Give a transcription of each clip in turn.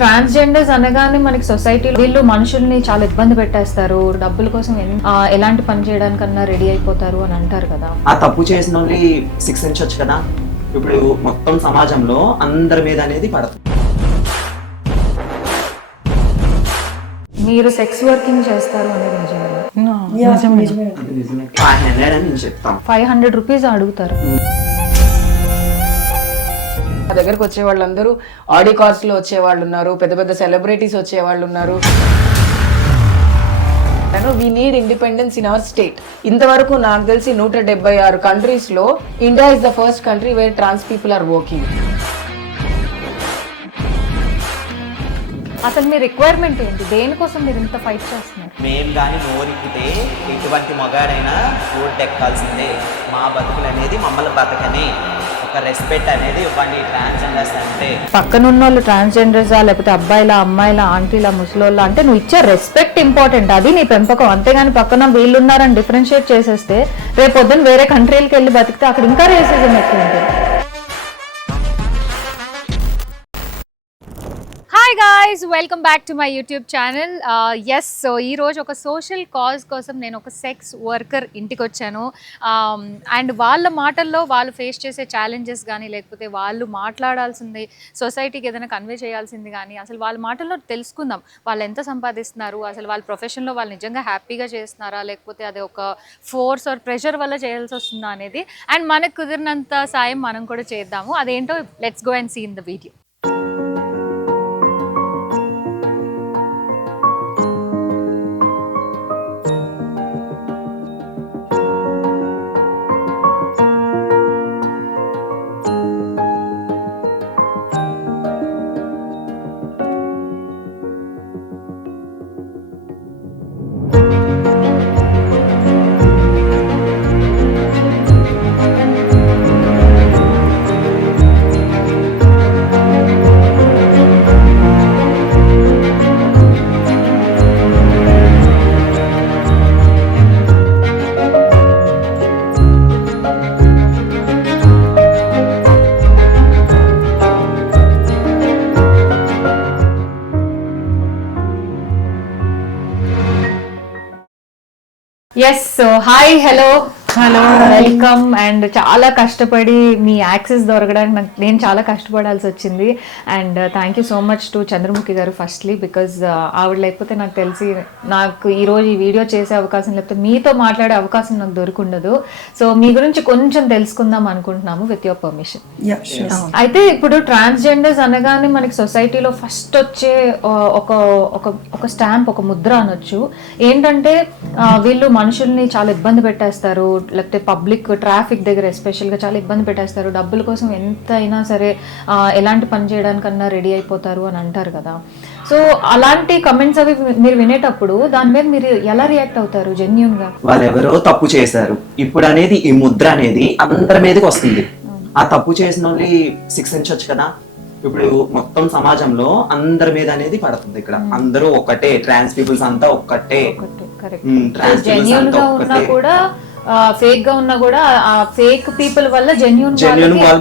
Transgenders అనగానే మనకి సొసైటీలో వీళ్ళు మనుషుల్ని చాలా ఇబ్బంది పెట్టేస్తారు, డబ్బుల కోసం ఎలాంటి పని చేయడానికన్నా రెడీ అయిపోతారు అని అంటారు కదా. ఆ తప్పు చేసిన వాళ్ళని శిక్షించవచ్చు కదా. ఇప్పుడు మొత్తం సమాజంలో అందరి మీద అనేది పడుతుంది. మీరు సెక్స్ వర్కింగ్ చేస్తారు అనేది నిజమే. 500 అని నేను చెప్తాను. 500 రూపీస్ అడుగుతారు. మా దగ్గరకు వచ్చే వాళ్ళందరూ ఆడి కార్స్ లో వచ్చే వాళ్ళు ఉన్నారు, పెద్ద పెద్ద సెలబ్రిటీస్ వచ్చే వాళ్ళు ఉన్నారు. We need independence in our state. ఇంతవరకు నాకు తెలిసి 176 కంట్రీస్ లో India is the first country where trans people are working. అసలు మీ రిక్వైర్మెంట్ ఏంటి? దేనికోసం మీరు ఇంత ఫైట్ చేస్తున్నారు? మేము కానీ నోరిక్కితే ఎటువంటి మగాడైనా రోడ్డు ఎక్కాల్సిందే. మా బతుకులు అనేది మమ్మల్ని బతకని ఒక రెస్పెక్ట్ అనేది ఇవ్వండి ట్రాన్స్జెండర్స్ అంటే. పక్కనున్న వాళ్ళు ట్రాన్స్జెండర్సా లేకపోతే అబ్బాయిల అమ్మాయిల ఆంటీల ముసలోళ్ళ అంటే నువ్వు ఇచ్చే రెస్పెక్ట్ ఇంపార్టెంట్, అది నీ పెంపకం. అంతేగాని పక్కన వీళ్ళున్నారని డిఫరెన్షియేట్ చేసేస్తే రేపు పొద్దున్న వేరే కంట్రీలకి వెళ్ళి బతికితే అక్కడ ఇంకా రేసిజం ఎక్కువ ఉంటుంది. Hi guys, welcome back to my YouTube channel. Yes, so ఈరోజు ఒక సోషల్ కాజ్ కోసం నేను ఒక సెక్స్ వర్కర్ ఇంటికి వచ్చాను. అండ్ వాళ్ళ మాటల్లో వాళ్ళు ఫేస్ చేసే ఛాలెంజెస్ కానీ లేకపోతే వాళ్ళు మాట్లాడాల్సింది సొసైటీకి ఏదైనా కన్వే చేయాల్సింది కానీ అసలు వాళ్ళ మాటల్లో తెలుసుకుందాం. వాళ్ళు ఎంత సంపాదిస్తున్నారు, అసలు వాళ్ళ ప్రొఫెషన్లో వాళ్ళు నిజంగా హ్యాపీగా చేస్తున్నారా లేకపోతే అది ఒక ఫోర్స్ ఆర్ ప్రెషర్ వల్ల చేయాల్సి వస్తుందా అనేది. అండ్ మనకు కుదిరినంత సాయం మనం కూడా చేద్దాము. అదేంటో let's go and see in the video. Yes, so hi, hello, welcome. And చాలా కష్టపడి మీ యాక్సెస్ దొరకడానికి నేను చాలా కష్టపడాల్సి వచ్చింది. And thank you so much to Chandramukhi గారు ఫస్ట్లీ, బికాజ్ ఆవిడ లేకపోతే నాకు తెలిసి నాకు ఈరోజు ఈ వీడియో చేసే అవకాశం లేకపోతే మీతో మాట్లాడే అవకాశం నాకు దొరకుండదు. సో మీ గురించి కొంచెం తెలుసుకుందాం అనుకుంటున్నాము విత్ యువర్ పర్మిషన్. అయితే ఇప్పుడు ట్రాన్స్జెండర్స్ అనగానే మనకి సొసైటీలో ఫస్ట్ వచ్చే ఒక స్టాంప్, ఒక ముద్ర అనొచ్చు. ఏంటంటే వీళ్ళు మనుషుల్ని చాలా ఇబ్బంది పెట్టేస్తారు, లేకపోతే పబ్లిక్ ట్రాఫిక్ దగ్గర ఎస్పెషల్గా చాలా ఇబ్బంది పెట్టేస్తారు, డబ్బుల కోసం ఎంత అయినా సరే ఎలాంటి పని చేయడానికన్నా రెడీ అయిపోతారు అని అంటారు కదా. సో అలాంటి కమెంట్స్ అవి మీరు వినేటప్పుడు దాని మీద మీరు ఎలా రియాక్ట్ అవుతారు జెన్యూన్ గా? వాళ్ళెవరో తప్పు చేశారు ఇప్పుడు అనేది ఈ ముద్ర అనేది అందరి మీదకి వస్తుంది. ఆ తప్పు చేసిన వాళ్ళని శిక్షించవచ్చు కదా. ఇప్పుడు మొత్తం సమాజంలో అందరి మీద అనేది పడుతుంది. ఇక్కడ అందరూ ఒక్కటే, ట్రాన్స్ పీపుల్స్ అంతా ఒక్కటే. జెన్యూన్ గా ఉన్నా కూడా ఫేక్ గా ఉన్నా కూడా ఆ ఫేక్ పీపుల్ వల్ల జెన్యూన్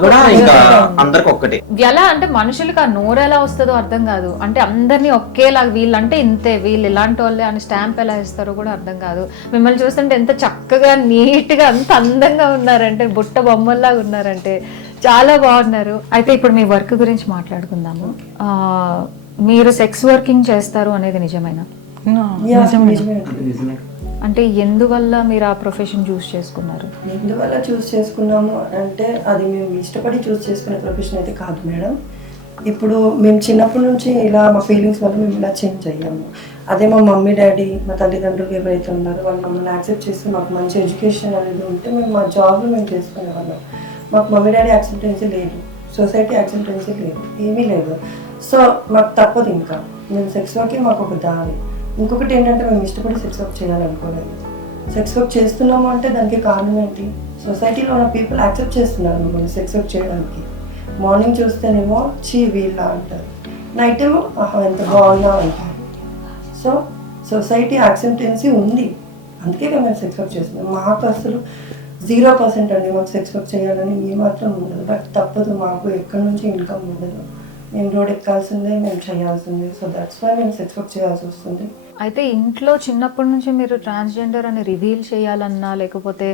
కూడా ఇంకా అందరికి ఒక్కటే. ఎలా అంటే మనుషులకు ఆ నోరు ఎలా వస్తుందో అర్థం కాదు. అంటే అందరినీ ఒకేలాగా వీళ్ళంటే ఇంతే, వీళ్ళు ఇలాంటి వాళ్ళే అని స్టాంప్ ఎలా ఇస్తారో కూడా అర్థం కాదు. మిమ్మల్ని చూస్తుంటే ఎంత చక్కగా నీట్ గా అంత అందంగా ఉన్నారంటే, బుట్ట బొమ్మల్లాగా ఉన్నారంటే, చాలా బాగున్నారు. అయితే ఇప్పుడు మీ వర్క్ గురించి మాట్లాడుకుందాము. మీరు సెక్స్ వర్కింగ్ చేస్తారు అనేది నిజమేనా? అంటే ఎందువల్ల మీరు ఆ ప్రొఫెషన్ చూస్ చేసుకున్నారు? ఎందువల్ల చూస్ చేసుకున్నాము అంటే అది మేము ఇష్టపడి చూస్ చేసుకునే ప్రొఫెషన్ అయితే కాదు మేడం. ఇప్పుడు మేము చిన్నప్పటి నుంచి ఇలా మా ఫీలింగ్స్ వల్ల మేము ఇలా చేంజ్ అయ్యాము. అదే మా మమ్మీ డాడీ, మా తల్లిదండ్రులు ఎవరైతే ఉన్నారో వాళ్ళు మమ్మల్ని యాక్సెప్ట్ చేసి మాకు మంచి ఎడ్యుకేషన్ అనేది ఉంటే మేము మా జాబ్లో మేము చేసుకునేవాళ్ళం. మాకు మమ్మీ డాడీ యాక్సెప్టెన్సీ లేదు, సొసైటీ యాక్సెప్టెన్సీ లేదు, ఏమీ లేదు. సో మాకు తప్పదు, ఇంకా మేము సెక్స్ వర్కే మాకు ఒక దారి. ఇంకొకటి ఏంటంటే మేము ఇష్టపడి సెక్స్ వర్క్ చేయాలనుకోలేదు. సెక్స్ వర్క్ చేస్తున్నాము అంటే దానికి కారణం ఏంటి? సొసైటీలో ఉన్న పీపుల్ యాక్సెప్ట్ చేస్తున్నారు మమ్మల్ని సెక్స్ వర్క్ చేయడానికి. మార్నింగ్ చూస్తేనేమో చీ వీళ్ళ అంటారు, నైట్ ఏమో ఎంత బాగున్నా అంటారు. సో సొసైటీ యాక్సెప్టెన్సీ ఉంది, అందుకే మేము సెక్స్ వర్క్ చేస్తున్నాం. మాకు అసలు 0% అండి మాకు సెక్స్ వర్క్ చేయాలని ఏమాత్రం ఉండదు. బట్ తప్పదు, మాకు ఎక్కడి నుంచి ఇన్కమ్ ఉండదు. మేము రోడ్ ఎక్కాల్సిందే, మేము చేయాల్సిందే. సో దట్స్ వై మేము సెక్స్ వర్క్ చేయాల్సి వస్తుంది. అయితే ఇంట్లో చిన్నప్పటి నుంచి మీరు ట్రాన్స్జెండర్ అని రివీల్ చేయాలన్నా లేకపోతే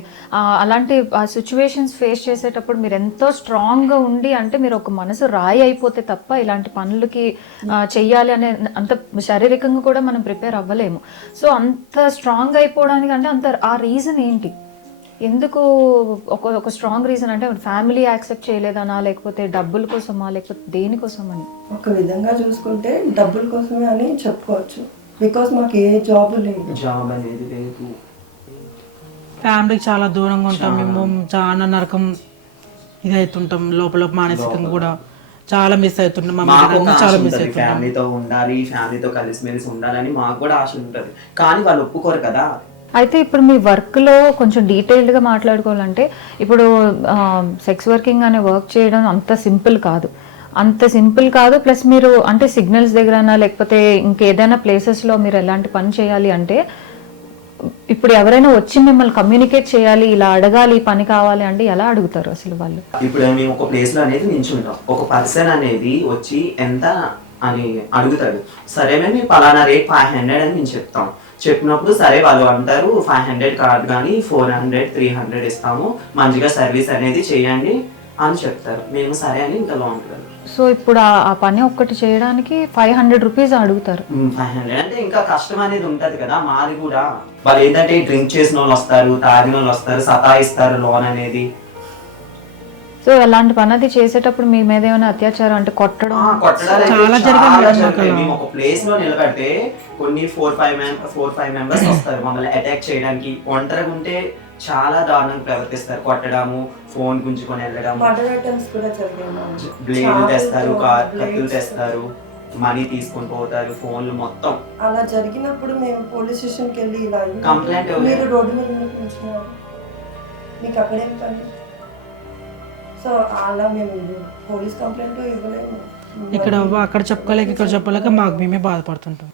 అలాంటి సిచ్యువేషన్స్ ఫేస్ చేసేటప్పుడు మీరు ఎంతో స్ట్రాంగ్గా ఉండి, అంటే మీరు ఒక మనసు రాయి అయిపోతే తప్ప ఇలాంటి పనులకి చెయ్యాలి అనే అంత శారీరకంగా కూడా మనం ప్రిపేర్ అవ్వలేము. సో అంత స్ట్రాంగ్ అయిపోవడానికి అంటే అంత ఆ రీజన్ ఏంటి? ఎందుకు ఒక స్ట్రాంగ్ రీజన్? అంటే ఫ్యామిలీ యాక్సెప్ట్ చేయలేదనా, లేకపోతే డబ్బుల కోసమా, లేకపోతే దేనికోసమని? ఒక విధంగా చూసుకుంటే డబ్బుల కోసమే అని చెప్పుకోవచ్చు. బికాస్ మాకు ఏ జాబ్ లేదు, జాబ్ అనేది లేదు, ఫ్యామిలీకి చాలా దూరంగా ఉంటాం మేము, చాలా నరకం ఇది అవుతుంటాం లోపల, మానసికంగా కూడా చాలా మిస్ అవుతుంటాం. మా మాకు ఒక చాలా ఆశ మిస్ ఉంటుంది, అవుతుంటాం. ఫ్యామిలీతో ఉండాలి, ఫ్యామిలీతో కలిసిమెలిసి ఉండాలని మాకు కూడా ఆశ ఉంటుంది. కానీ వాళ్ళు ఒప్పుకోరు కదా. అయితే ఇప్పుడు మీ వర్క్లో కొంచెం డీటెయిల్డ్గా మాట్లాడుకోవాలంటే, ఇప్పుడు సెక్స్ వర్కింగ్ అనే వర్క్ చేయడం అంత సింపుల్ కాదు, ప్లస్ మీరు అంటే సిగ్నల్స్ దగ్గరనా లేకపోతే ఇంకేదైనా ప్లేసెస్లో మీరు ఎలాంటి పని చేయాలి అంటే, ఇప్పుడు ఎవరైనా వచ్చి మిమ్మల్ని కమ్యూనికేట్ చేయాలి, ఇలా అడగాలి, పని కావాలి అంటే ఎలా అడుగుతారు అసలు వాళ్ళు? ఇప్పుడు మేము ఒక ప్లేస్ లో అనేది నించుంటాం, ఒక పర్సన్ అనేది వచ్చి ఎంత అని అడుగుతాడు. సరే మేము పలానా రేట్ 500 అని మేము చెప్తాం. చెప్పినప్పుడు సరే వాళ్ళు అంటారు 500 కాదు కానీ 400 300 ఇస్తాము, మంచిగా సర్వీస్ అనేది చేయండి అని చెప్తారు. మేము సరే అని ఇంకా లోన్. సో ఇప్పుడు ఆ పని ఒక్కటి చేయడానికి 500 రూపీస్ అడుగుతారు. 500 అంటే ఇంకా కష్టం అనేది ఉంటది కదా మాది కూడా. వాళ్ళు ఏంటంటే డ్రింక్ చేసిన వాళ్ళు వస్తారు, తాగిన వాళ్ళు వస్తారు, సతాయిస్తారు లోన్ అనేది. సో అలాంటి పని అది చేసేటప్పుడు మీ మీద ఏమైనా అత్యాచారం అంటే కొట్టడం? కొట్టడాలు అయితే చాలా చాలా జరిగింది. జరిగాయి. మేము ఒక ప్లేస్ లో నిలబడితే కొన్ని 4-5 మెంబర్స్ వస్తారు మమ్మల్ని అటాక్ చేయడానికి. ఒంటరిగా ఉంటే చాలా దారుణంగా ప్రవర్తిస్తారు, కొట్టడము, ఫోన్ గుంజుకొని వెళ్ళడం, మర్డర్ అటెంప్ట్స్ కూడా జరిగాయి. బ్లేడ్లు తెస్తారు, కత్తులు తెస్తారు, మనీ తీసుకొని పోతారు, ఫోన్లు మొత్తం. అలా జరిగినప్పుడు మేము పోలీస్ స్టేషన్కి వెళ్ళి ఇలా కంప్లైంట్ మీరు రోడ్డు మీద ఉంటున్నారు, మీకు అక్కడేం పని? సో అలా మేము పోలీస్ కంప్లైంట్ ఇవ్వలేము. ఇక్కడ అక్కడ చెప్పుకోలేక ఇక్కడ చెప్పలేక మాకు మేమే బాధపడుతుంటాం.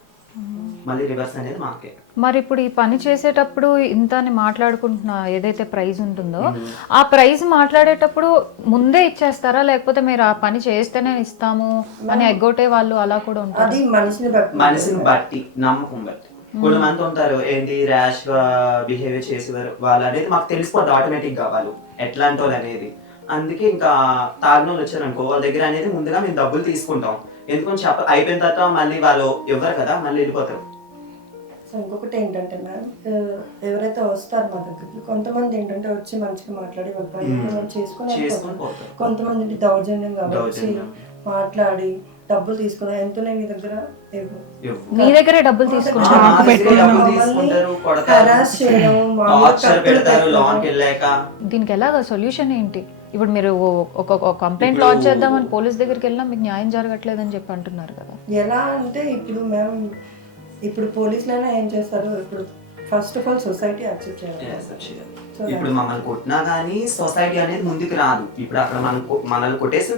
మళ్ళీ రివర్స్ అనేది మాకే. మరి ఇప్పుడు ఈ పని చేసేటప్పుడు ఇంత అని మాట్లాడుకుంటున్నా ఏదైతే ప్రైజ్ ఉంటుందో, ఆ ప్రైజ్ మాట్లాడేటప్పుడు ముందే ఇచ్చేస్తారా, లేకపోతే మీరు ఆ పని చేస్తేనే ఇస్తాము అని ఎగ్గొట్టే వాళ్ళు అలా కూడా ఉంటారు? అది మనిషిని బట్టి, నమ్మకం బట్టి. కొంతమంది ఉంటారు ఏంటి ర్యాష్ గా బిహేవియర్ చేసేవారు, వాళ్ళు అనేది మాకు తెలిసిపోద్ది ఆటోమేటిక్ గా వాళ్ళు ఎట్లాంటి వాళ్ళు అనేది. అందుకే ఇంకా తాగిన వాళ్ళు వచ్చారనుకో వాళ్ళ దగ్గర అనేది ముందుగా మేము డబ్బులు తీసుకుంటాం. ఎందుకంటే అయిపోయిన తర్వాత మళ్ళీ వాళ్ళు ఇవ్వరు కదా, మళ్ళీ వెళ్ళిపోతారు. సో ఇంకొకటి ఏంటంటే మ్యామ్, ఎవరైతే వస్తారు మా దగ్గరికి, కొంతమంది ఏంటంటే వచ్చి మంచిగా మాట్లాడి వాళ్ళ పని చేసుకుని పోతారు. కొంతమంది దౌర్జన్యంగా వచ్చి మాట్లాడి డబ్బులు తీసుకున్నా ఎంతనే మీ దగ్గర మీ దగ్గరే డబ్బులు తీసుకుంటారు, హెరాస్ చేయడం, దీనికి ఎలాగ సొల్యూషన్ ఏంటి? ఇప్పుడు మీరు ఒక కంప్లైంట్ లాంచ్ చేద్దామని పోలీస్ దగ్గరికి వెళ్ళినా మీకు న్యాయం జరగట్లేదని చెప్పి అంటున్నారు కదా. ఎలా అంటే ఇప్పుడు మ్యామ్, ఇప్పుడు పోలీసులైనా ఏం చేస్తారు, ఇప్పుడు first of all society accept చేయాలి. ఇప్పుడు మమ్మల్ని కొట్టినా కానీ సొసైటీ అనేది ముందుకు రాదు. ఇప్పుడు అక్కడ మనల్ని కొట్టేసి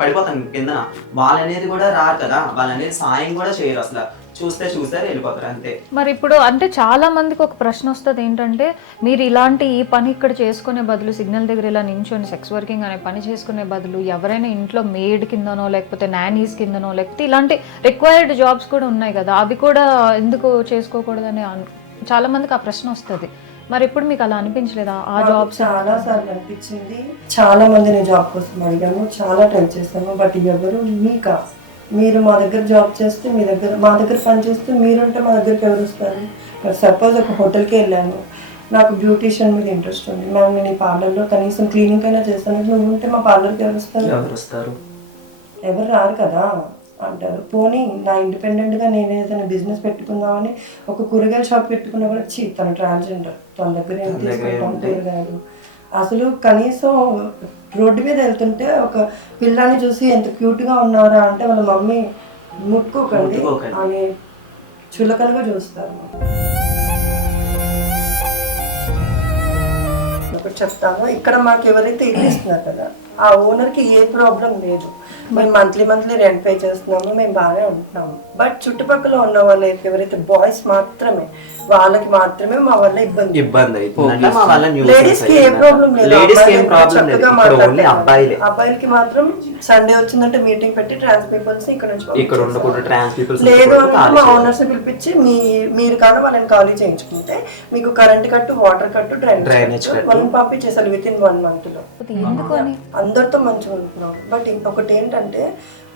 పడిపోతాం కింద, వాళ్ళు అనేది కూడా రారు కదా, వాళ్ళు అనేది సాయం కూడా చేయరు, అసలు చూస్తే వెళ్ళిపోతారు అంతే. మరి ఇప్పుడు అంటే చాలా మందికి ఒక ప్రశ్న వస్తుంది ఏంటంటే, మీరు ఇలాంటి ఈ పని ఇక్కడ చేసుకునే బదులు, సిగ్నల్ దగ్గర ఇలా నించొని సెక్స్ వర్కింగ్ అనే పని చేసుకునే బదులు ఎవరైనా ఇంట్లో మేడ్ కిందనో లేకపోతే నానీస్ కిందనో లేకపోతే ఇలాంటి రిక్వైర్డ్ జాబ్స్ కూడా ఉన్నాయి కదా, అవి కూడా ఎందుకు చేసుకోకూడదని చాలా మందికి ఆ ప్రశ్న వస్తుంది. మరి ఇప్పుడు మీకు అలా అనిపించలేదా? ఆ జాబ్ చాలా సార్లు అనిపించింది, చాలా మందిని జాబ్ కోసం అడిగాము, చాలా ట్రై చేస్తాము, బట్ ఎవరు మీరు మా దగ్గర జాబ్ చేస్తే మా దగ్గర పని చేస్తే మీరుంటే మా దగ్గరికి ఎవరు వస్తారు? సపోజ్ ఒక హోటల్కి వెళ్ళాను, నాకు బ్యూటీషియన్ మీద ఇంట్రెస్ట్ ఉంది మ్యామ్, నేను ఈ పార్లర్లో కనీసం క్లీనింగ్ అయినా చేస్తాను, నువ్వు ఉంటే మా పార్లర్కి ఎవరు వస్తారు? ఎవరు రారు కదా అంటారు. పోనీ నా ఇండిపెండెంట్గా నేను ఏదైనా బిజినెస్ పెట్టుకుందామని ఒక కూరగాయల షాప్ పెట్టుకున్నా కూడా తన ట్రాన్స్జెండర్, తన దగ్గర ఏం తీసుకుంటాం కూరగాయలు. అసలు కనీసం రోడ్డు మీద వెళ్తుంటే ఒక పిల్లాన్ని చూసి ఎంత క్యూట్గా ఉన్నారా అంటే వాళ్ళ మమ్మీ ముట్టుకోకండి అని చులకనగా చూస్తారు. ఒకటి చెప్తాను, ఇక్కడ మాకు ఎవరైతే ఇల్లు ఇస్తున్నారు కదా, ఆ ఓనర్కి ఏ ప్రాబ్లం లేదు, మేము మంత్లీ రెంట్ పే చేస్తున్నాము, మేము బాగానే ఉంటున్నాము. బట్ చుట్టుపక్కల ఉన్న వాళ్ళకి ఎవరైతే బాయ్స్ మాత్రమే, వాళ్ళకి మాత్రమే మా వల్ల ఇబ్బంది. అవుతుంది. లేడీస్ కి ఏ ప్రాబ్లం లేదు, అబ్బాయిలకి మాత్రం సండే వచ్చిందంటే మీటింగ్ పెట్టి ట్రాన్స్ పీపుల్స్ ఇక్కడ నుంచి ఇక్కడ ఉండకూడదు, ట్రాన్స్ పీపుల్స్ లేదు అంటే మా ఓనర్స్ పిలిపించి మీరు కానీ వాళ్ళని ఖాళీ చేయించుకుంటే మీకు కరెంట్ కట్టు, వాటర్ కట్టు, డ్రైనేజ్ కట్టు వాళ్ళని పంపించేసారు విత్ ఇన్ 1 month లో. అందరితో మంచిగా ఉంటున్నాం. బట్ ఇంకొకటి ఏంటంటే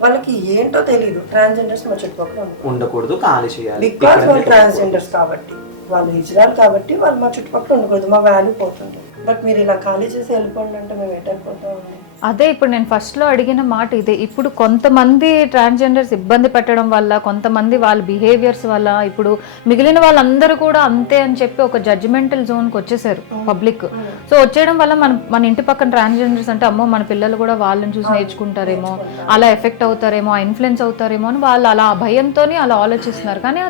వాళ్ళకి ఏంటో తెలియదు, ట్రాన్స్జెండర్స్ మా చుట్టుపక్కల ఉండకూడదు, ఖాళీ చేయాలి. బికాస్ వాళ్ళు ట్రాన్స్జెండర్స్ కాబట్టి, వాళ్ళు హిజ్రాలు కాబట్టి వాళ్ళు మా చుట్టుపక్కల ఉండకూడదు, మా వాల్యూ పోతుంది. బట్ మీరు ఇలా ఖాళీ చేసి వెళ్ళిపోండి అంటే మేము ఎట్టకపోతామండి. అదే ఇప్పుడు నేను ఫస్ట్ లో అడిగిన మాట ఇదే. ఇప్పుడు కొంతమంది ట్రాన్స్జెండర్స్ ఇబ్బంది పెట్టడం వల్ల, కొంతమంది వాళ్ళ బిహేవియర్స్ వల్ల ఇప్పుడు మిగిలిన వాళ్ళందరూ కూడా అంతే అని చెప్పి ఒక జడ్జిమెంటల్ జోన్ కి వచ్చేసారు పబ్లిక్. సో వచ్చేయడం వల్ల మన ఇంటి పక్కన ట్రాన్స్జెండర్స్ అంటే అమ్మో మన పిల్లలు కూడా వాళ్ళని చూసి నేర్చుకుంటారేమో, అలా ఎఫెక్ట్ అవుతారేమో, ఇన్ఫ్లుయెన్స్ అవుతారేమో అని వాళ్ళు అలా భయంతోని అలా ఆలోచిస్తున్నారు. కానీ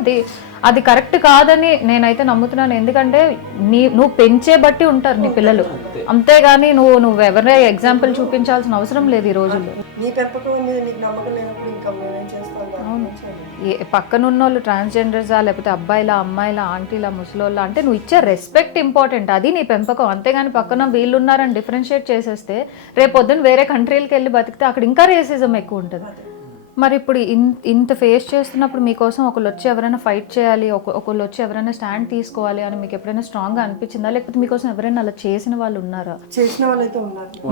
అది కరెక్ట్ కాదని నేనైతే నమ్ముతున్నాను. ఎందుకంటే నువ్వు పెంచే బట్టి ఉంటారు నీ పిల్లలు, అంతేగాని నువ్వు ఎవరే ఎగ్జాంపుల్ చూపించాల్సిన అవసరం లేదు ఈ రోజుల్లో. నీ పెంపకం మీద నీకు నమ్మకం లేనప్పుడు ఇంకా మేమేం చేస్తాం? పక్కనున్న వాళ్ళు ట్రాన్స్జెండర్సా, లేకపోతే అబ్బాయిలా, అమ్మాయిలా, ఆంటీలా, ముసలోళ్ళ అంటే నువ్వు ఇచ్చే రెస్పెక్ట్ ఇంపార్టెంట్, అది నీ పెంపకం. అంతేగాని పక్కన వీళ్ళు ఉన్నారని డిఫరెన్షియేట్ చేసేస్తే రేపు పొద్దున్న వేరే కంట్రీలకి వెళ్ళి బతికితే అక్కడ ఇంకా రేసిజం ఎక్కువ ఉంటుంది. మరి ఇప్పుడు ఇంత ఫేస్ చేస్తున్నప్పుడు మీకోసం ఒకళ్ళు వచ్చి ఎవరైనా ఫైట్ చేయాలి, ఒకళ్ళు వచ్చి ఎవరైనా స్టాండ్ తీసుకోవాలి అని మీకు ఎప్పుడైనా స్ట్రాంగ్ గా అనిపించిందా? లేకపోతే మీకోసం ఎవరైనా అలా చేసిన వాళ్ళు ఉన్నారా? చేసిన వాళ్ళైతే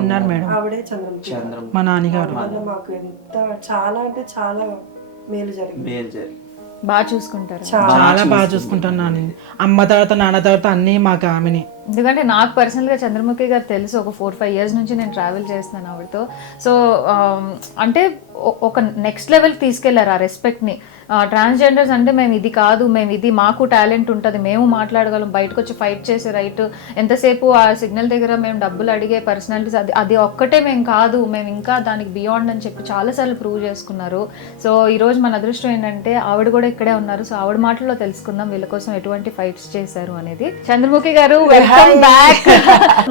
ఉన్నారు మేడం. ఆవిడే చంద్రం మా నాన్నగారు మాకు ఎంత చాలా అంటే చాలా మేలు జరిగింది. బాగా చూసుకుంటారు, చాలా బాగా చూసుకుంటాను. నాన్న, అమ్మ తర్వాత నాన్న తర్వాత అన్నీ మాకు ఆమెని. ఎందుకంటే నాకు పర్సనల్గా చంద్రముఖి గారు తెలుసు, ఒక 4-5 years నుంచి నేను ట్రావెల్ చేస్తున్నాను ఆవిడతో. సో అంటే ఒక నెక్స్ట్ లెవెల్కి తీసుకెళ్లారు ఆ రెస్పెక్ట్ని. ట్రాన్స్జెండర్స్ అంటే మేము ఇది కాదు, మేము ఇది, మాకు టాలెంట్ ఉంటుంది, మేము మాట్లాడగలం, బయటకు వచ్చి ఫైట్ చేసే రైట్, ఎంతసేపు ఆ సిగ్నల్ దగ్గర మేము డబ్బులు అడిగే పర్సనాలిటీస్ అది ఒక్కటే మేము కాదు, మేము ఇంకా దానికి బియాండ్ అని చెప్పి చాలాసార్లు ప్రూవ్ చేసుకున్నారు. సో ఈరోజు మన అదృష్టం ఏంటంటే ఆవిడ కూడా ఇక్కడే ఉన్నారు. సో ఆవిడ మాటల్లో తెలుసుకుందాం వీళ్ళ కోసం ఎటువంటి ఫైట్స్ చేశారు అనేది. చంద్రముఖి గారు వెల్కమ్ బ్యాక్.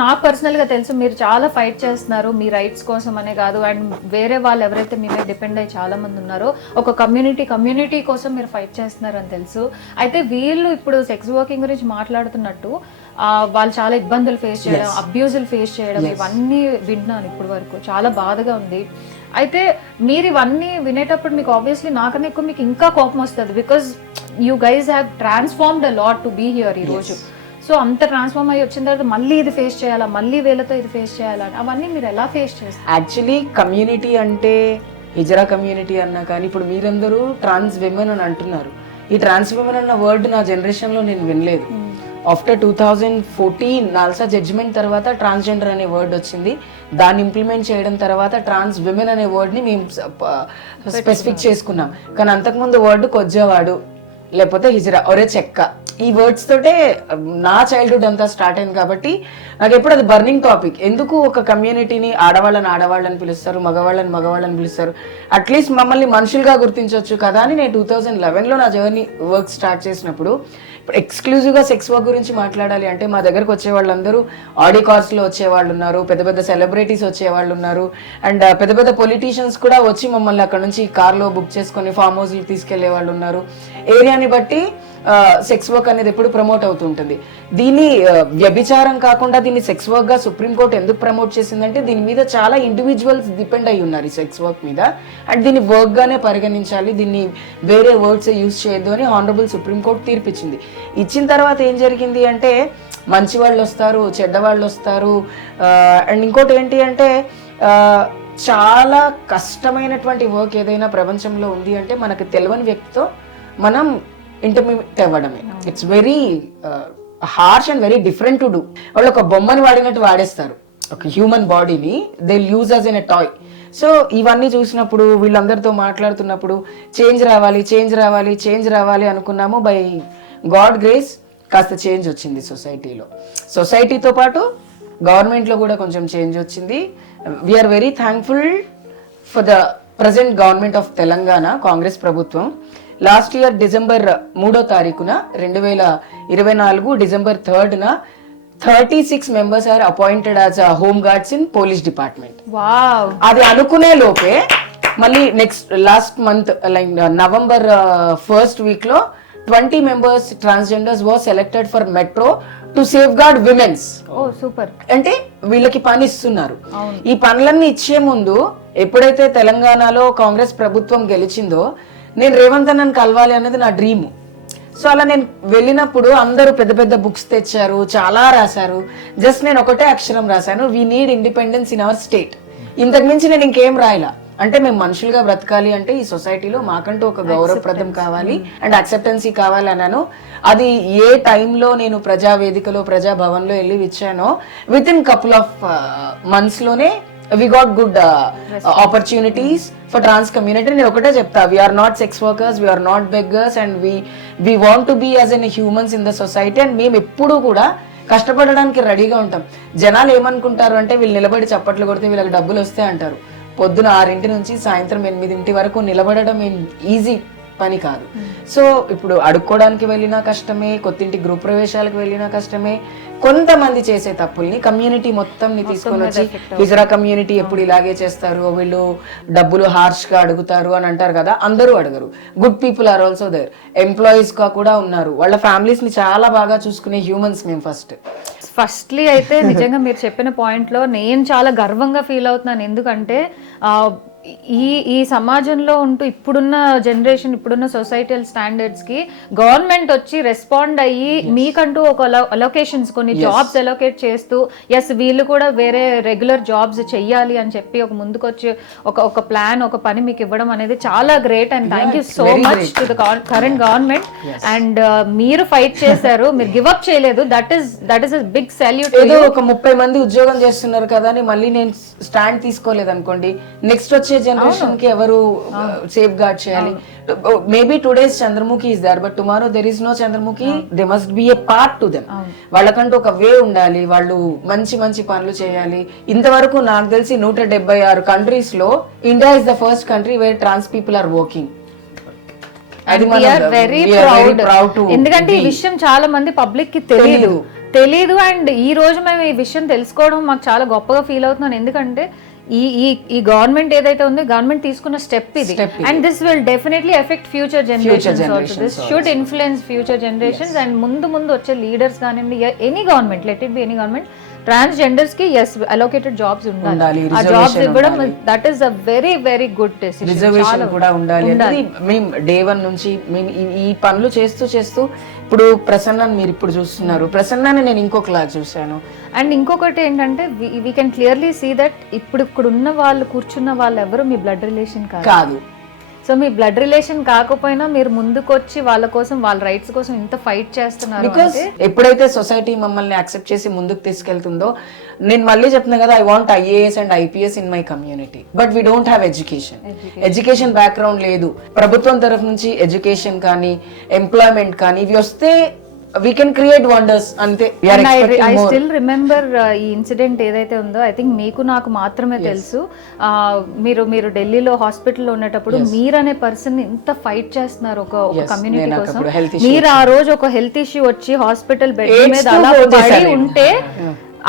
నాకు పర్సనల్ గా తెలుసు మీరు చాలా ఫైట్ చేస్తున్నారు మీ రైట్స్ కోసం అనే కాదు, అండ్ వేరే వాళ్ళు ఎవరైతే మీ మీద డిపెండ్ అయ్యి చాలా మంది ఉన్నారో ఒక కమ్యూనిటీ కోసం మీరు ఫైట్ చేస్తున్నారు అని తెలుసు. అయితే వీళ్ళు ఇప్పుడు సెక్స్ వర్కింగ్ గురించి మాట్లాడుతున్నట్టు వాళ్ళు చాలా ఇబ్బందులు ఫేస్ చేయడం, అబ్యూజులు ఫేస్ చేయడం, ఇవన్నీ విన్నాను ఇప్పుడు వరకు. చాలా బాధగా ఉంది. అయితే మీరు ఇవన్నీ వినేటప్పుడు మీకు ఆబ్వియస్లీ నాకన్నా ఎక్కువ మీకు ఇంకా కోపం వస్తుంది. Because you guys have transformed a lot to be here ఈ రోజు. సో అంత ట్రాన్స్ఫార్మ్ అయ్యి వచ్చిన తర్వాత మళ్ళీ ఇది ఫేస్ చేయాలా, మళ్ళీ వీళ్ళతో ఇది ఫేస్ చేయాలా, అవన్నీ మీరు ఎలా ఫేస్ చేస్తారు? యాక్చువల్లీ కమ్యూనిటీ అంటే హిజరా కమ్యూనిటీ అన్నా కానీ ఇప్పుడు మీరందరూ ట్రాన్స్ విమెన్ అని అంటున్నారు. ఈ ట్రాన్స్ విమెన్ అన్న వర్డ్ నా జనరేషన్లో నేను వినలేదు. ఆఫ్టర్ 2014 నాల్సా జడ్జిమెంట్ తర్వాత ట్రాన్స్జెండర్ అనే వర్డ్ వచ్చింది. దాన్ని ఇంప్లిమెంట్ చేయడం తర్వాత ట్రాన్స్ విమెన్ అనే వర్డ్ని మేము స్పెసిఫిక్ చేసుకున్నాం. కానీ అంతకుముందు వర్డ్ కొజ్జవాడు లేకపోతే హిజరా, ఒరే చెక్క, ఈ వర్డ్స్ తోటే నా చైల్డ్హుడ్ అంతా స్టార్ట్ అయింది. కాబట్టి నాకు ఎప్పుడు అది బర్నింగ్ టాపిక్. ఎందుకు ఒక కమ్యూనిటీని ఆడవాళ్ళని పిలుస్తారు, మగవాళ్ళని పిలుస్తారు, అట్లీస్ట్ మమ్మల్ని మనుషులుగా గుర్తించవచ్చు కదా అని నేను 2011లో నా జర్నీ వర్క్ స్టార్ట్ చేసినప్పుడు, ఇప్పుడు ఎక్స్క్లూజివ్గా సెక్స్ వర్క్ గురించి మాట్లాడాలి అంటే మా దగ్గరకు వచ్చే వాళ్ళందరూ ఆడి కార్స్లో వచ్చేవాళ్ళు ఉన్నారు, పెద్ద పెద్ద సెలబ్రిటీస్ వచ్చేవాళ్ళు ఉన్నారు, అండ్ పెద్ద పెద్ద పొలిటీషియన్స్ కూడా వచ్చి మమ్మల్ని అక్కడ నుంచి కార్లో బుక్ చేసుకొని ఫామ్ హౌస్కి తీసుకెళ్లే వాళ్ళు ఉన్నారు. ఏరియాని బట్టి సెక్స్ వర్క్ అనేది ఎప్పుడు ప్రమోట్ అవుతుంటుంది. దీన్ని వ్యభిచారం కాకుండా దీన్ని సెక్స్ వర్క్ గా సుప్రీంకోర్టు ఎందుకు ప్రమోట్ చేసిందంటే దీని మీద చాలా ఇండివిజువల్స్ డిపెండ్ అయి ఉన్నారు ఈ సెక్స్ వర్క్ మీద, అండ్ దీన్ని వర్క్ గానే పరిగణించాలి, దీన్ని వేరే వర్డ్స్ యూజ్ చేయొద్దు అని ఆనరబుల్ సుప్రీంకోర్టు తీర్పిచ్చింది. ఇచ్చిన తర్వాత ఏం జరిగింది అంటే మంచి వాళ్ళు వస్తారు, చెడ్డవాళ్ళు వస్తారు, అండ్ ఇంకోటి ఏంటి అంటే చాలా కష్టమైనటువంటి వర్క్ ఏదైనా ప్రపంచంలో ఉంది అంటే మనకు తెలియని వ్యక్తితో మనం ఇంటర్మీడియట్ అవ్వడమే. It's very harsh and very different to do. వాళ్ళు ఒక బొమ్మని వాడినట్టు వాడేస్తారు ఒక హ్యూమన్ బాడీని, they use as an a toy. So ఇవన్నీ చూసినప్పుడు వీళ్ళందరితో మాట్లాడుతున్నప్పుడు చేంజ్ రావాలి అనుకున్నాము. బై గాడ్ గ్రేస్ కాస్త చేంజ్ వచ్చింది సొసైటీలో. సొసైటీతో పాటు గవర్నమెంట్లో కూడా కొంచెం చేంజ్ వచ్చింది. We are very thankful for the present government of Telangana, Congress ప్రభుత్వం. లాస్ట్ ఇయర్ డిసెంబర్ 3వ తారీఖున 2024 December 3rd 36 members are appointed as home guards in police department. Wow! అది అనుకునే లోపే మళ్ళీ last month like November 1st week లో 20 members transgenders were selected for Metro to safeguard women's. ఓ super. అంటే వీళ్ళకి పని ఇస్తున్నారు. ఈ పనులన్నీ ఇచ్చే ముందు ఎప్పుడైతే తెలంగాణలో కాంగ్రెస్ ప్రభుత్వం గెలిచిందో నేను రేవంత్ అన్నని కలవాలి అనేది నా డ్రీమ్. సో అలా నేను వెళ్ళినప్పుడు అందరూ పెద్ద పెద్ద బుక్స్ తెచ్చారు, చాలా రాశారు. జస్ట్ నేను ఒకటే అక్షరం రాశాను, we need independence in our state. ఇంతకు మించి నేను ఇంకేం రాయలా. అంటే మేము మనుషులుగా బ్రతకాలి అంటే ఈ సొసైటీలో మాకంటూ ఒక గౌరవప్రదం కావాలి అండ్ అక్సెప్టెన్సీ కావాలి అన్నాను. అది ఏ టైంలో నేను ప్రజావేదికలో ప్రజాభవన్లో వెళ్ళి ఇచ్చానో with in couple of months లోనే we got good opportunities for trans community. నేను ఒకటే చెప్తా, we are not sex workers, we are not beggars and we want to be as in humans in the society. and మేము ఎప్పుడు కూడా కష్టపడడానికి రెడీగా ఉంటాం. జనాలు ఏమనుకుంటారు అంటే వీళ్ళు నిలబడి చప్పట్లు కొడితే వీళ్ళకి డబ్బులు వస్తాయి అంటారు. పొద్దున 6 నుంచి సాయంత్రం 8 వరకు నిలబడడం ఈజీ పని కాదు. సో ఇప్పుడు అడుక్కోవడానికి వెళ్ళినా కష్టమే, కొత్తింటి గృహ ప్రవేశాలకు వెళ్ళినా కష్టమే. కొంతమంది చేసే తప్పుల్ని కమ్యూనిటీ మొత్తంని తీసుకొని వచ్చి హిజరా కమ్యూనిటీ ఎప్పుడు ఇలాగే చేస్తారు, వీళ్ళు డబ్బులు హార్ష్ గా అడుగుతారు అని అంటారు కదా. అందరూ అడగరు. Good people are also there. Employees గా కూడా ఉన్నారు. వాళ్ళ ఫ్యామిలీస్ ని చాలా బాగా చూసుకునే హ్యూమన్స్ మేము ఫస్ట్లీ అయితే నిజంగా మీరు చెప్పిన పాయింట్లో నేను చాలా గర్వంగా ఫీల్ అవుతున్నాను. ఎందుకంటే ఈ సమాజంలో ఉంటూ ఇప్పుడున్న జనరేషన్, ఇప్పుడున్న సొసైటల్ స్టాండర్డ్స్ కి గవర్నమెంట్ వచ్చి రెస్పాండ్ అయ్యి మీకంటూ ఒక అలొకేషన్స్ కొన్ని జాబ్స్ అలొకేట్ చేస్తూ ఎస్ వీళ్ళు కూడా వేరే రెగ్యులర్ జాబ్స్ చెయ్యాలి అని చెప్పి ఒక ముందుకొచ్చి ఒక ప్లాన్, ఒక పని మీకు ఇవ్వడం అనేది చాలా great. And thank you so much to the current government. And మీరు ఫైట్ చేశారు, మీరు గివ్ అప్ చేయలేదు. That is a big salute. ఏదో ఒక 30 మంది ఉద్యోగం చేస్తున్నారు కదా అని మళ్ళీ నేను స్టాండ్ తీసుకోలేదు అనుకోండి, నెక్స్ట్ వచ్చే జనరేషన్ కి ఎవరు సేఫ్ గార్డ్ చేయాలి? Maybe today's Chandramukhi is there but tomorrow there is no Chandramukhi. They must be a part to them. వాళ్ళకంటూ ఒక వే ఉండాలి, వాళ్ళు మంచి మంచి పనులు చేయాలి. ఇంతవరకు నాకు తెలిసి 176 కంట్రీస్ లో India is the first country where trans people are working. Very proud. ఎందుకంటే ఈ విషయం చాలా మంది పబ్లిక్ కి తెలీదు. అండ్ ఈ రోజు మేము ఈ విషయం తెలుసుకోవడం మాకు చాలా గొప్పగా ఫీల్ అవుతున్నాను. ఎందుకంటే ఈ గవర్నమెంట్ ఏదైతే ఉందో గవర్నమెంట్ తీసుకున్న స్టెప్ ఇది. And this will definitely effect future generations also. This should influence future generations. And ముందు వచ్చే లీడర్స్ కానివ్వండి, any government, let it be any government, transgenders కి ఎస్ అలోకేటెడ్ జాబ్స్ ఉండాలి. ఆ జాబ్స్ ఇవ్వడం that is a very very good decision. Reservation కూడా ఉండాలి. మేము డే 1 నుంచి మేము ఈ పనులు చేస్తూ ఇప్పుడు ప్రసన్నాన్ని మీరు ఇప్పుడు చూస్తున్నారు. ప్రసన్నాన్ని నేను ఇంకొకలా చూశాను. అండ్ ఇంకొకటి ఏంటంటే we can clearly see that ఇప్పుడు ఉన్న వాళ్ళు, కూర్చున్న వాళ్ళు ఎవరు మీ బ్లడ్ రిలేషన్ కాదు. సో మీ బ్లడ్ రిలేషన్ కాకపోయినా మీరు ముందుకొచ్చి వాళ్ళ కోసం, వాళ్ళ రైట్స్ కోసం ఇంత ఫైట్ చేస్తున్నారు. బికాస్ ఎప్పుడైతే సొసైటీ మమ్మల్ని యాక్సెప్ట్ చేసి ముందుకు తీసుకెళ్తుందో, నేను మళ్ళీ చెప్తున్నా కదా, I want IAS and IPS in my community. But we don't have education background లేదు. ప్రభుత్వం తరఫు నుంచి ఎడ్యుకేషన్ కానీ ఎంప్లాయ్మెంట్ కానీ ఇవి వస్తే we can create wonders ante. I still remember ఈ ఇన్సిడెంట్ ఏదైతే ఉందో, ఐ థింక్ మీకు నాకు మాత్రమే తెలుసు. మీరు ఢిల్లీలో హాస్పిటల్లో ఉన్నప్పుడు మీరు అనే పర్సన్ ఇంత ఫైట్ చేస్తున్నారు ఒక కమ్యూనిటీ కోసం. మీరు ఆ రోజు ఒక హెల్త్ ఇష్యూ వచ్చి హాస్పిటల్ బెడ్ మీద అలా పడి ఉంటే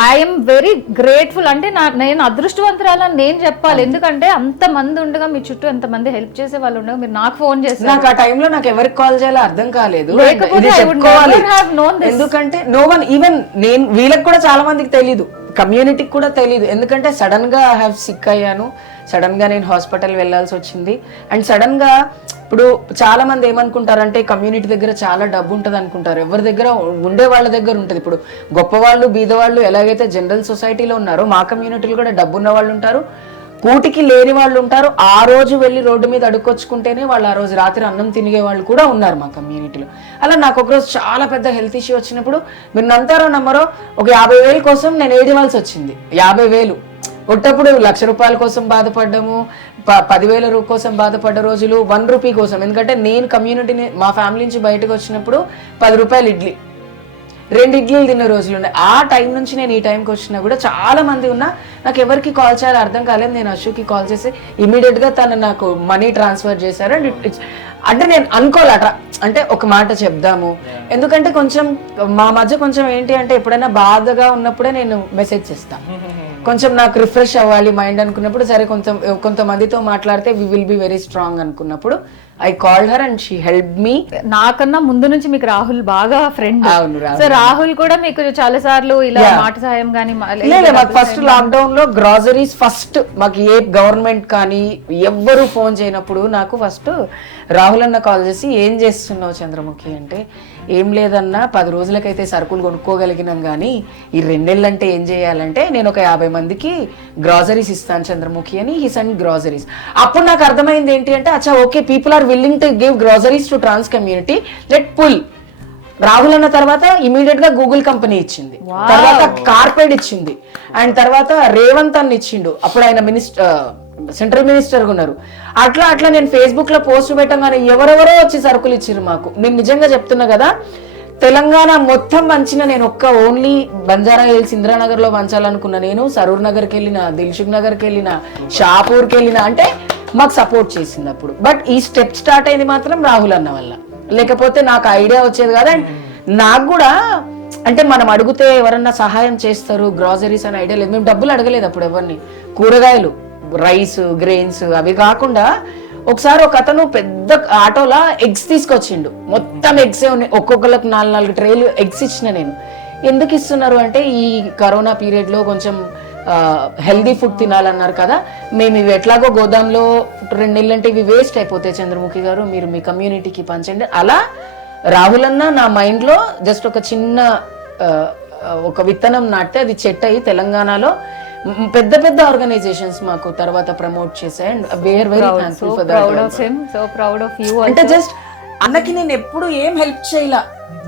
ఐఎమ్ వెరీ గ్రేట్ఫుల్. అంటే నేను అదృష్టవంతురాలని నేను చెప్పాలి. ఎందుకంటే అంత మంది ఉండగా మీ చుట్టూ ఎంత మంది హెల్ప్ చేసే వాళ్ళు ఉండగా మీరు నాకు ఫోన్ చేస్తారు. నాకు ఆ టైంలో నాకు ఎవరికి కాల్ చేయాలో అర్థం కాలేదు. ఎందుకంటే నో వన్, ఈవెన్ నేను వీళ్ళకి కూడా చాలా మందికి తెలీదు, కమ్యూనిటీకి కూడా తెలీదు. ఎందుకంటే సడన్ గా ఐ హావ్ సిక్ అయ్యాను, సడన్ గా నేను హాస్పిటల్ వెళ్ళాల్సి వచ్చింది. అండ్ సడన్ గా ఇప్పుడు చాలా మంది ఏమనుకుంటారంటే కమ్యూనిటీ దగ్గర చాలా డబ్బు ఉంటుంది అనుకుంటారు. ఎవరి దగ్గర ఉండే వాళ్ళ దగ్గర ఉంటుంది. ఇప్పుడు గొప్పవాళ్ళు, బీదవాళ్ళు ఎలాగైతే జనరల్ సొసైటీలో ఉన్నారో మా కమ్యూనిటీలో కూడా డబ్బు ఉన్న వాళ్ళు ఉంటారు, కూటికి లేని వాళ్ళు ఉంటారు. ఆ రోజు వెళ్ళి రోడ్డు మీద అడుక్కొచ్చుకుంటేనే వాళ్ళు ఆ రోజు రాత్రి అన్నం తినిగే వాళ్ళు కూడా ఉన్నారు మా కమ్యూనిటీలో. అలా నాకు ఒకరోజు చాలా పెద్ద హెల్త్ ఇష్యూ వచ్చినప్పుడు మీరు నంతారో నమ్మరో ఒక 50,000 కోసం నేను ఏడివాల్సి వచ్చింది. 50,000 ఒట్టప్పుడు 1,00,000 రూపాయల కోసం బాధపడ్డము, 10,000 కోసం బాధపడ్డ రోజులు, 1 రూపీ కోసం. ఎందుకంటే నేను కమ్యూనిటీని, మా ఫ్యామిలీ నుంచి బయటకు వచ్చినప్పుడు 10 రూపాయలు ఇడ్లీ, 2 ఇడ్లీలు తిన్న రోజులు ఉన్నాయి. ఆ టైం నుంచి నేను ఈ టైంకి వచ్చినా కూడా చాలా మంది ఉన్నా నాకు ఎవరికి కాల్ చేయాలో అర్థం కాలేదు. నేను అశుకి కాల్ చేసి ఇమీడియట్ గా తను నాకు మనీ ట్రాన్స్ఫర్ చేశారు. అండ్ అంటే నేను అనుకోవాలట, అంటే ఒక మాట చెప్దాము. ఎందుకంటే కొంచెం మా మధ్య కొంచెం ఏంటి అంటే ఎప్పుడైనా బాధగా ఉన్నప్పుడే నేను మెసేజ్ చేస్తాను. కొంచెం నాకు రిఫ్రెష్ అవ్వాలి మైండ్ అనుకున్నప్పుడు, సరే కొంతమందితో మాట్లాడితే we will be very strong అనుకున్నప్పుడు I called her and she help me. నాకన్నా ముందు నుంచి మీకు రాహుల్ బాగా ఫ్రెండ్. అవును, రాహుల్. సో రాహుల్ కూడా మీకు చాలా సార్లు ఇలా మాట సహాయం కానీ లేదు, మాకు ఫస్ట్ లాక్డౌన్ లో గ్రాసరీస్ ఫస్ట్ మాకు ఏ గవర్నమెంట్ కానీ ఎవ్వరు ఫోన్ చేయనప్పుడు నాకు ఫస్ట్ రాహుల్ అన్న కాల్ చేసి ఏం చేస్తున్నావు చంద్రముఖి అంటే, ఏం లేదన్నా 10 రోజులకైతే సరుకులు కొనుక్కోగలిగినాం కానీ ఈ 2 నెలలంటే ఏం చేయాలంటే నేను ఒక 50 మందికి గ్రాసరీస్ ఇస్తాను చంద్రముఖి అని హీ సెండ్ గ్రాసరీస్. అప్పుడు నాకు అర్థమైంది ఏంటి అంటే, అచ్చా okay, people are willing to give groceries to trans community, let pull. Rahul అన్న తర్వాత ఇమీడియట్ గా గూగుల్ కంపెనీ ఇచ్చింది, తర్వాత కార్పెట్ ఇచ్చింది, అండ్ తర్వాత రేవంత్ అన్న ఇచ్చిండు. అప్పుడు ఆయన సెంట్రల్ మినిస్టర్ ఉన్నారు. అట్లా అట్లా నేను ఫేస్బుక్ లో పోస్ట్ పెట్టగానే ఎవరెవరో వచ్చి సరుకులు ఇచ్చిర్రు మాకు. నేను నిజంగా చెప్తున్నా కదా, తెలంగాణ మొత్తం పంచిన నేను ఓన్లీ బంజారా హిల్స్ ఇందిరానగర్ లో పంచాలనుకున్నా. నేను సరూర్ నగర్కి వెళ్ళిన, దిల్సుఖ్ నగర్కి వెళ్ళిన, షాపూర్కి వెళ్ళిన, అంటే మాకు సపోర్ట్ చేసింది అప్పుడు. బట్ ఈ స్టెప్ స్టార్ట్ అయింది మాత్రం రాహుల్ అన్న వల్ల, లేకపోతే నాకు ఐడియా వచ్చేది కాదు. అండ్ నాకు కూడా అంటే మనం అడిగితే ఎవరన్నా సహాయం చేస్తారు గ్రాసరీస్ అని ఐడియా లేదు. మేము డబ్బులు అడగలేదు అప్పుడు ఎవరిని. కూరగాయలు, రైస్, గ్రెయిన్స్ అవి కాకుండా ఒకసారి ఒక అతను పెద్ద ఆటోలా ఎగ్స్ తీసుకొచ్చిండు. మొత్తం ఎగ్సే ఉన్నాయి, ఒక్కొక్కరికి 4 ట్రేలు ఎగ్స్ ఇచ్చిన. నేను ఎందుకు ఇస్తున్నారు అంటే, ఈ కరోనా పీరియడ్ లో కొంచెం హెల్దీ ఫుడ్ తినాలన్నారు కదా, మేము ఇవి ఎట్లాగో గోదాంలో 2 నెలలంటే ఇవి వేస్ట్ అయిపోతాయి చంద్రముఖి గారు, మీరు మీ కమ్యూనిటీకి పంచండి. అలా రాహుల్ అన్న నా మైండ్ లో జస్ట్ ఒక చిన్న ఒక విత్తనం నాటితే అది చెట్టు అయ్యి తెలంగాణలో పెద్ద పెద్ద ఆర్గనైజేషన్స్ మాకు తర్వాత ప్రమోట్ చేశాయి. And we're very thankful for that. అంటే జస్ట్ అన్నకి నేను ఎప్పుడు ఏం హెల్ప్ చేయలా,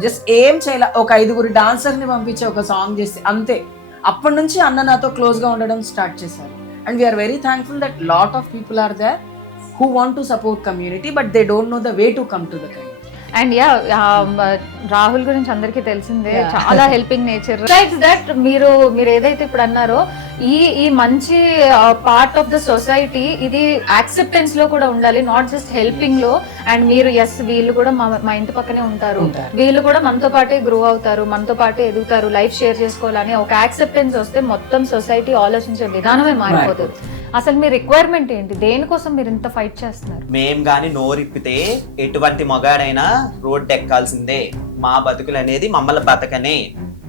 జస్ట్ ఏం చేయలా, ఒక 5 డాన్సర్ ని పంపించి ఒక సాంగ్ చేసి అంతే. అప్పటి నుంచి అన్న నాతో క్లోజ్ గా ఉండడం స్టార్ట్ చేశారు. And we are very thankful that lot of people are there who want to support community but they don't know the way to come to the community. And Rahul గురించి అందరికీ తెలిసిందే, చాలా హెల్పింగ్ నేచర్. దట్ మీరు ఏదైతే ఇప్పుడు అన్నారో, ఈ మంచి పార్ట్ ఆఫ్ ద సొసైటీ ఇది యాక్సెప్టెన్స్ లో కూడా ఉండాలి, నాట్ జస్ట్ హెల్పింగ్ లో. అండ్ మీరు వీళ్ళు కూడా మా ఇంటి పక్కనే ఉంటారు, వీళ్ళు కూడా మనతో పాటే గ్రో అవుతారు, మనతో పాటే ఎదుగుతారు, లైఫ్ షేర్ చేసుకోవాలని ఒక యాక్సెప్టెన్స్ వస్తే మొత్తం సొసైటీ ఆలోచించే విధానమే మారిపోతుంది. అసలు మీ రిక్వైర్మెంట్ ఏంటి? దేనికోసం మీరు ఇంత ఫైట్ చేస్తున్నారు? మేం గాని నోరిప్పితే ఎటువంటి మగాడైనా రోడ్ ఎక్కాల్సిందే. మా బతుకులు అనేది మమ్మల్ని బతకనే,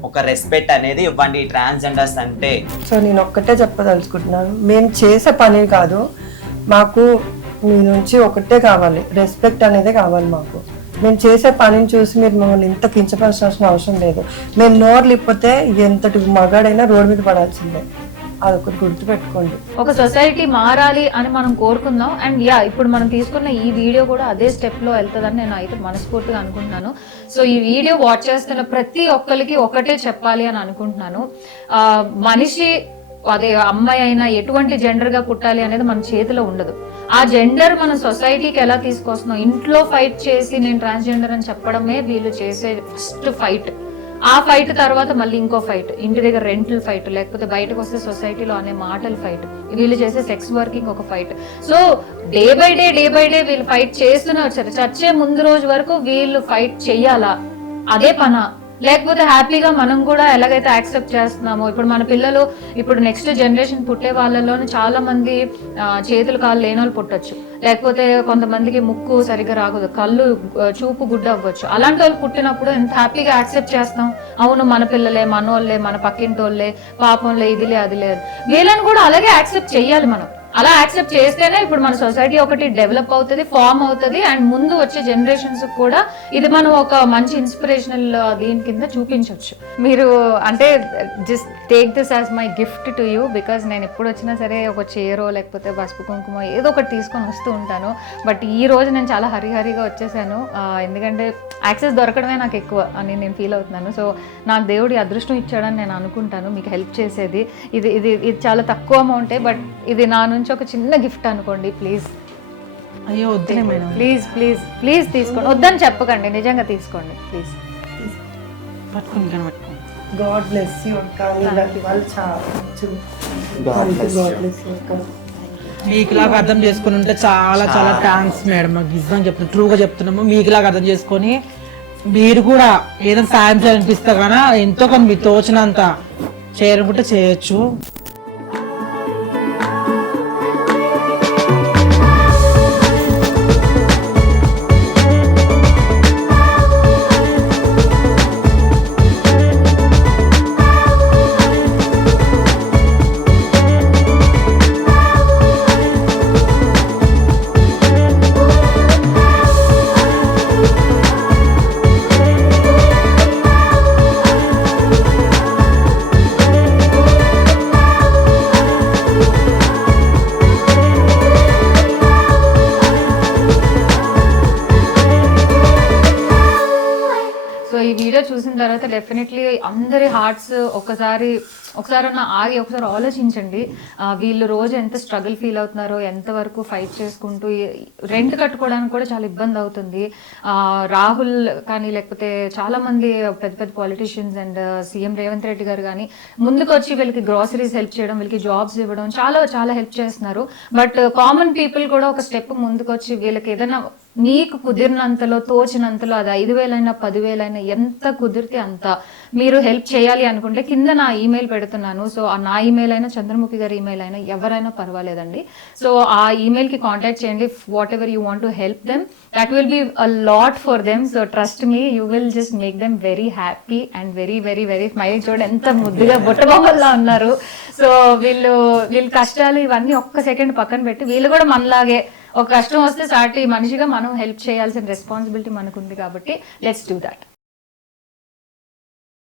ఒక రెస్పెక్ట్ అనేది ఇవ్వండి ట్రాన్స్జెండర్స్ అంటే. సో నేను ఒక్కటే చెప్పదలుచుకుంటున్నాను, మేము చేసే పని కాదు, మాకు మీ నుంచి ఒకటే కావాలి, రెస్పెక్ట్ అనేది కావాలి మాకు. మేము చేసే పనిని చూసి మీరు మమ్మల్ని ఇంత కించపరచాల్సిన అవసరం లేదు. మేము నోరు లేకపోతే ఎంతటి మగాడైనా రోడ్డు మీద పడాల్సిందే, అదొకటి గుర్తుపెట్టుకోండి. ఒక సొసైటీ మారాలి అని మనం కోరుకుందాం. అండ్ ఇప్పుడు మనం తీసుకున్న ఈ వీడియో కూడా అదే స్టెప్ లో వెళ్తుందని నేను అయితే మనస్ఫూర్తిగా అనుకుంటున్నాను. సో ఈ వీడియో వాచ్ చేస్తున్న ప్రతి ఒక్కరికి ఒకటే చెప్పాలి అని అనుకుంటున్నాను, మనిషి అదే అమ్మాయి అయినా ఎటువంటి జెండర్ గా పుట్టాలి అనేది మన చేతిలో ఉండదు. ఆ జెండర్ మన సొసైటీకి ఎలా తీసుకొస్తున్నాం, ఇంట్లో ఫైట్ చేసి నేను ట్రాన్స్జెండర్ అని చెప్పడమే వీళ్ళు చేసే ఫస్ట్ ఫైట్. ఆ ఫైట్ తర్వాత మళ్ళీ ఇంకో ఫైట్, ఇంటి దగ్గర రెంటల్ ఫైట్, లేకపోతే బయటకు వస్తే సొసైటీలో అనే మాటలు ఫైట్, వీళ్ళు చేసే సెక్స్ వర్కింగ్ ఒక fight. So day by day వీళ్ళు ఫైట్ చేస్తూనే వచ్చారు. చచ్చే ముందు రోజు వరకు వీళ్ళు ఫైట్ చెయ్యాలా, అదే పనా? లేకపోతే హ్యాపీగా మనం కూడా ఎలాగైతే యాక్సెప్ట్ చేస్తున్నామో, ఇప్పుడు మన పిల్లలు ఇప్పుడు నెక్స్ట్ జనరేషన్ పుట్టే వాళ్ళలోనే చాలా మంది చేతులు కాళ్ళు లేని వాళ్ళు పుట్టచ్చు, లేకపోతే కొంతమందికి ముక్కు సరిగ్గా రాకూడదు, కళ్ళు చూపు గుడ్డ అవ్వచ్చు. అలాంటి వాళ్ళు పుట్టినప్పుడు ఎంత హ్యాపీగా యాక్సెప్ట్ చేస్తాం, అవును మన పిల్లలే, మనోళ్ళే, మన పక్కింటోళ్ళే, పాపంలే, ఇదిలే అదిలే, వీళ్ళని కూడా అలాగే యాక్సెప్ట్ చెయ్యాలి మనం. అలా యాక్సెప్ట్ చేస్తేనే ఇప్పుడు మన సొసైటీ ఒకటి డెవలప్ అవుతుంది, ఫామ్ అవుతుంది. అండ్ ముందు వచ్చే జనరేషన్స్ కూడా ఇది మనం ఒక మంచి ఇన్స్పిరేషనల్ దీని కింద చూపించవచ్చు. మీరు అంటే just take this as my gift to you, because నేను ఎప్పుడు వచ్చినా సరే ఒక చీరో లేకపోతే పసుపు కుంకుమ ఏదో ఒకటి తీసుకొని వస్తూ ఉంటాను. బట్ ఈ రోజు నేను చాలా హరిహరిగా వచ్చేసాను, ఎందుకంటే యాక్సెస్ దొరకడమే నాకు ఎక్కువ అని నేను ఫీల్ అవుతున్నాను. సో నాకు దేవుడి అదృష్టం ఇచ్చాడని నేను అనుకుంటాను మీకు హెల్ప్ చేసేది. ఇది చాలా తక్కువ అమౌంటే, బట్ ఇది నా నుంచి ఒక చిన్న గిఫ్ట్ అనుకోండి ప్లీజ్. అయ్యో వద్దులే మేడం, ప్లీజ్ తీసుకోండి, వద్దని చెప్పకండి, నిజంగా తీసుకోండి ప్లీజ్. పట్టుకుని కనబట్టుకోండి. గాడ్ బ్లెస్ యూ అక్క, ఇలాంటి వాళ్ళు చాలా గాడ్ బ్లెస్ యూ అక్క. మీకులాగా అర్థం చేసుకుని ఉంటే చాలా చాలా థ్యాంక్స్ మేడం. మాకు నిజంగా చెప్తున్నాం, ట్రూగా చెప్తున్నాము. మీకులాగా అర్థం చేసుకొని మీరు కూడా ఏదైనా సాయం చేయాలనిపిస్తే కానీ ఎంతో కొంత మీ తోచినంత చేయాలనుకుంటే చేయొచ్చు. ఈ వీడియో చూసిన తర్వాత డెఫినెట్లీ అందరి హార్ట్స్ ఒకసారి ఆగి ఒకసారి ఆలోచించండి. వీళ్ళు రోజు ఎంత స్ట్రగుల్ ఫీల్ అవుతున్నారో, ఎంతవరకు ఫైట్ చేసుకుంటూ రెంట్ కట్టుకోవడానికి కూడా చాలా ఇబ్బంది అవుతుంది. రాహుల్ కానీ లేకపోతే చాలా మంది పెద్ద పెద్ద politicians and CM Revanth Reddy గారు కానీ ముందుకు వచ్చి వీళ్ళకి గ్రాసరీస్ హెల్ప్ చేయడం, వీళ్ళకి జాబ్స్ ఇవ్వడం చాలా హెల్ప్ చేస్తున్నారు. బట్ కామన్ పీపుల్ కూడా ఒక స్టెప్ ముందుకు వచ్చి వీళ్ళకి ఏదైనా మీకు కుదిరినంతలో తోచినంతలో, అది 5,000 10,000 ఎంత కుదిరితే అంత మీరు హెల్ప్ చేయాలి అనుకుంటే కింద నా ఈమెయిల్ పెడుతున్నాను. సో నా ఈమెయిల్ అయినా చంద్రముఖి గారి ఈమెయిల్ అయినా ఎవరైనా పర్వాలేదండి. సో ఆ ఈమెయిల్ కి కాంటాక్ట్ చేయండి. What ever you want to help them, that will be a lot for them. So trust me, you will just make them very happy and very very very smile. చూడండి ఎంత ముద్దుగా బుట్టబొమ్మల్లా ఉన్నారు. So వీళ్ళు కష్టాలు ఇవన్నీ ఒక్క second పక్కన పెట్టి వీళ్ళు కూడా మనలాగే ఒక కష్టం వస్తే సాటి మనిషిగా మనం హెల్ప్ చేయాల్సిన రెస్పాన్సిబిలిటీ మనకు ఉంది కాబట్టి లెట్స్ డూ దట్.